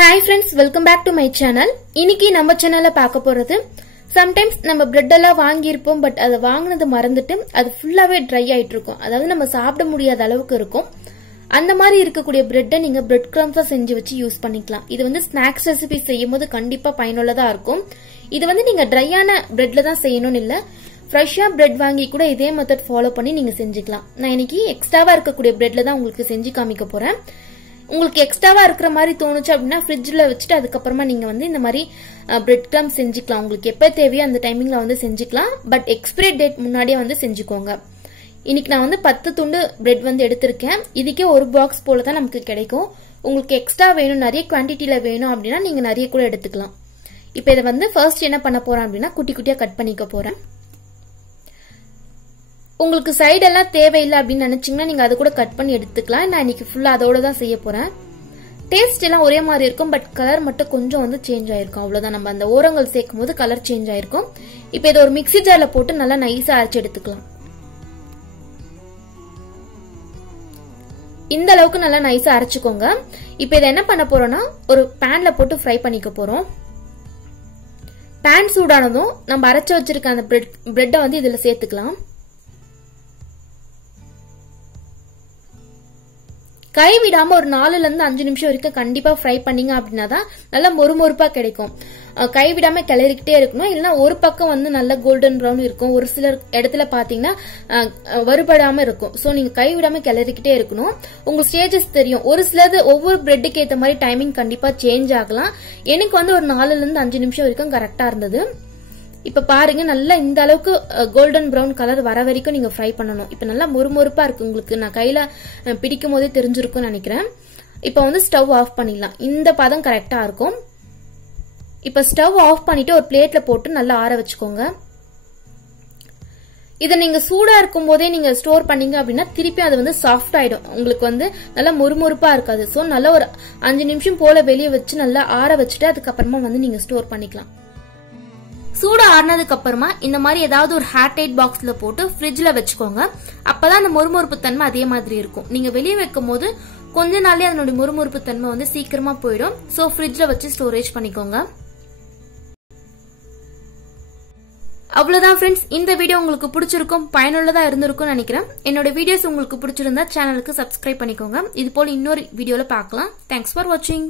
Hi friends, welcome back to my channel. இன்னைக்கு நம்ம சேனல்ல பார்க்க போறது sometimes நம்ம bread எல்லாம் வாங்கி இருப்போம் பட் அத வாங்குனது மறந்துட்டு அது ஃபுல்லாவே dry ஆயிட்டு இருக்கும். அதாவது நம்ம சாப்பிட முடியாத அளவுக்கு இருக்கும். அந்த மாதிரி இருக்கக்கூடிய bread நீங்க breadcrumbs செஞ்சு வச்சு யூஸ் பண்ணிக்கலாம். இது வந்து snacks ரெசிபி செய்யும்போது கண்டிப்பா பயனுள்ளதா இருக்கும். இது வந்து நீங்க dryயான breadல தான் செய்யணும்னு இல்ல. ஃப்ரெஷ்ஷா bread வாங்கி கூட இதே மெத்தட் ஃபாலோ பண்ணி நீங்க செஞ்சுக்கலாம். நான் இன்னைக்கு எக்ஸ்ட்ராவா இருக்கக்கூடிய breadல தான் உங்களுக்கு செஞ்சு காமிக்க போறேன். உங்களுக்கு எக்ஸ்ட்ராவா இருக்கிற மாதிரி தோணுச்சு அப்படின்னா ஃப்ரிட்ஜ்ல வச்சுட்டு அதுக்கப்புறமா நீங்க வந்து இந்த மாதிரி பிரெட் கிரம்ஸ் செஞ்சுக்கலாம். உங்களுக்கு எப்ப தேவையோ அந்த டைமிங்ல வந்து செஞ்சுக்கலாம். பட் எக்ஸ்பைரி டேட் முன்னாடியே வந்து செஞ்சுக்கோங்க. இன்னைக்கு நான் வந்து 10 துண்டு பிரெட் வந்து எடுத்திருக்கேன். இதுக்கே ஒரு பாக்ஸ் போல தான் நமக்கு கிடைக்கும். உங்களுக்கு எக்ஸ்ட்ரா வேணும், நிறைய குவான்டிட்டியில வேணும் அப்படின்னா நீங்க நிறைய கூட எடுத்துக்கலாம். இப்போ இதை வந்து ஃபர்ஸ்ட் என்ன பண்ண போறேன் அப்படின்னா குட்டி குட்டியா கட் பண்ணிக்க போறேன். உங்களுக்கு சைடு எல்லாம் தேவையில்லை அப்படின்னு நினைச்சீங்கன்னா நீங்க அதை கூட கட் பண்ணி எடுத்துக்கலாம். நான் இன்னைக்கு ஃபுல்லா அதோட தான் செய்ய போறேன். டேஸ்ட் எல்லாம் ஒரே மாதிரி இருக்கும், பட் கலர் மட்டும் கொஞ்சம் வந்து சேஞ்ச் ஆயிருக்கும். அவ்வளவுதான். நம்ம அந்த ஓரங்கள் சேர்க்கும் போது கலர் சேஞ்ச் ஆயிருக்கும். இப்போ இதை ஒரு மிக்ஸி ஜார்ல போட்டு நல்லா நைஸா அரைச்சு எடுத்துக்கலாம். இந்த அளவுக்கு நல்லா நைஸா அரைச்சுக்கோங்க. இப்போ இதை என்ன பண்ண போறோம்னா ஒரு பேன்ல போட்டு ஃப்ரை பண்ணிக்க போறோம். பேன் சூடானதும் நம்ம அரைச்சு வச்சிருக்க அந்த பிரெட்டை வந்து இதுல சேர்த்துக்கலாம். கை விடாம ஒரு 4 ல இருந்து 5 நிமிஷம் வரைக்கும் கண்டிப்பா ஃப்ரை பண்ணீங்க அப்படின்னா தான் நல்லா மொறுமொறுப்பா கிடைக்கும். கை விடாம கிளறிக்கிட்டே இருக்கணும். இல்லைன்னா ஒரு பக்கம் வந்து நல்ல கோல்டன் ப்ரௌன் இருக்கும், ஒரு சில இடத்துல பாத்தீங்கன்னா வறுபடாம இருக்கும். சோ நீங்க கை விடாம கிளறிக்கிட்டே இருக்கணும். உங்க ஸ்டேஜஸ் தெரியும். ஒரு சிலது ஒவ்வொரு பிரெட்டுக்கு ஏத்த மாதிரி டைமிங் கண்டிப்பா சேஞ்ச் ஆகலாம். எனக்கு வந்து ஒரு 4 ல இருந்து 5 நிமிஷம் வரைக்கும் கரெக்டா இருந்தது. இப்ப பாருங்க, நல்லா இந்த அளவுக்கு கோல்டன் பிரவுன் கலர் வர வரைக்கும் நீங்க ஃப்ரை பண்ணணும். இப்ப நல்லா மொறுமொறுப்பா இருக்கு. உங்களுக்கு நான் கையில பிடிக்கும் போதே தெரிஞ்சிருக்கும்னு நினைக்கிறேன். இப்ப வந்து ஸ்டவ் ஆஃப் பண்ணிடலாம். இந்த பதம் கரெக்டா இருக்கும். இப்ப ஸ்டவ் ஆஃப் பண்ணிட்டு ஒரு பிளேட்ல போட்டு நல்லா ஆற வச்சுக்கோங்க. இதை நீங்க சூடா இருக்கும் போதே நீங்க ஸ்டோர் பண்ணீங்க அப்படின்னா திருப்பி அது வந்து சாஃப்ட் ஆயிடும். உங்களுக்கு வந்து நல்லா மொறுமொறுப்பா இருக்காது. சோ நல்லா ஒரு 5 நிமிஷம் போல வெளியே வச்சு நல்லா ஆற வச்சுட்டு அதுக்கப்புறமா வந்து நீங்க ஸ்டோர் பண்ணிக்கலாம். சூடு ஆறுனதுக்கு அப்புறமா இந்த மாதிரி ஏதாவது ஒரு ஹேர் டைட் பாக்ஸ்ல போட்டு ஃப்ரிட்ஜ்ல வச்சுக்கோங்க. அப்பதான் அந்த மொறுமொறுப்பு தன்மை அதே மாதிரி இருக்கும். நீங்க வெளியே வைக்கும் போது கொஞ்ச நாள்லயே அதனுடைய மொறுமொறுப்பு தன்மை வந்து சீக்கிரமா போயிடும். சோ ஃப்ரிட்ஜ்ல வச்சு ஸ்டோரேஜ் பண்ணிக்கோங்க. அவ்வளவுதான் ஃப்ரெண்ட்ஸ். இந்த வீடியோ உங்களுக்கு பிடிச்சிருக்கும், பயனுள்ளதா இருந்திருக்கும் நினைக்கிறேன். என்னோட வீடியோஸ் உங்களுக்கு பிடிச்சிருந்தா சேனலுக்கு சப்ஸ்கிரைப் பண்ணிக்கோங்க. இது போல இன்னொரு வீடியோல பார்க்கலாம். தேங்க்ஸ் ஃபார் வாட்சிங்.